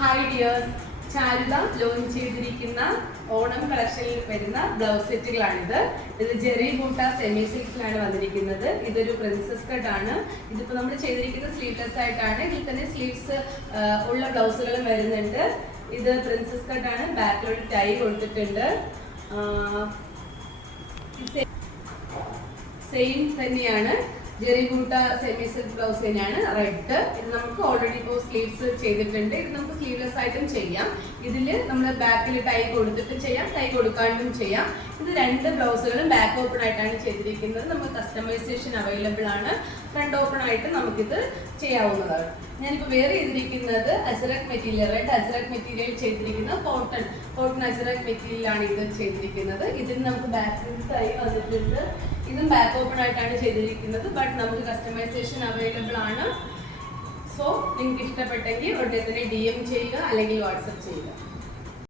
Hi dears, ചാരുത launch ചെയ്തിരിക്കുന്ന ഓണം കളക്ഷനിൽ വരുന്ന blouse സെറ്റുകളാണിത്. ഇത് ജെറി ബൂട്ട സെമി സിൽക്കിലാണ് വന്നിരിക്കുന്നത്. ഇതൊരു പ്രിൻസസ് കട്ട് ആണ്. ഇതിപ്പോൾ നമ്മൾ ചെയ്തിരിക്കുന്നത് സ്ലീവ്ലെസ് ആയിട്ടാണ്. ഇതിൽ തന്നെ സ്ലീവ്സ് ഉള്ള ബ്ലൗസുകളും വരുന്നുണ്ട്. ഇത് പ്രിൻസസ് കട്ടാണ്. ബാക്കിലോട്ട് ടൈ കൊടുത്തിട്ടുണ്ട്. സെയിം തന്നെയാണ്. ജെറി ബൂട്ട സെമി സിൽക്ക് ബ്ലൗസ് തന്നെയാണ്. റെഡ്. ഇത് നമുക്ക് ഓൾറെഡി ഇപ്പോൾ സ്ലീവ്സ് ചെയ്തിട്ടുണ്ട്. ഇത് നമുക്ക് സ്ലീവ്ലെസ് ആയിട്ടും ചെയ്യാം. ഇതിൽ നമ്മൾ ബാക്കിൽ ടൈ കൊടുത്തിട്ട് ചെയ്യാം, ടൈ കൊടുക്കാണ്ടും ചെയ്യാം. ഇത് രണ്ട് ബ്ലൗസുകളും ബാക്ക് ഓപ്പൺ ആയിട്ടാണ് ചെയ്തിരിക്കുന്നത്. നമുക്ക് കസ്റ്റമൈസേഷൻ അവൈലബിൾ ആണ്. ഫ്രണ്ട് ഓപ്പൺ ആയിട്ട് നമുക്കിത് ചെയ്യാവുന്നതാണ്. ഞാനിപ്പോൾ വേറെ ചെയ്തിരിക്കുന്നത് ajrak material, red ajrak material ചെയ്തിരിക്കുന്ന കോട്ടൺ അജ്രക് മെറ്റീരിയലാണ് ഇത് ചെയ്തിരിക്കുന്നത്. ഇതിന് നമുക്ക് ബാക്കിൽ ടൈ വന്നിട്ടുണ്ട്. ഇതും ബാക്ക് ഓപ്പൺ ആയിട്ടാണ് ചെയ്തിരിക്കുന്നത്. ബട്ട് നമുക്ക് കസ്റ്റമൈസേഷൻ അവൈലബിൾ ആണ്. സോ നിങ്ങൾക്ക് ഇഷ്ടപ്പെട്ടെങ്കിൽ ഉടനെ തന്നെ DM ചെയ്യുക അല്ലെങ്കിൽ വാട്സപ്പ് ചെയ്യുക.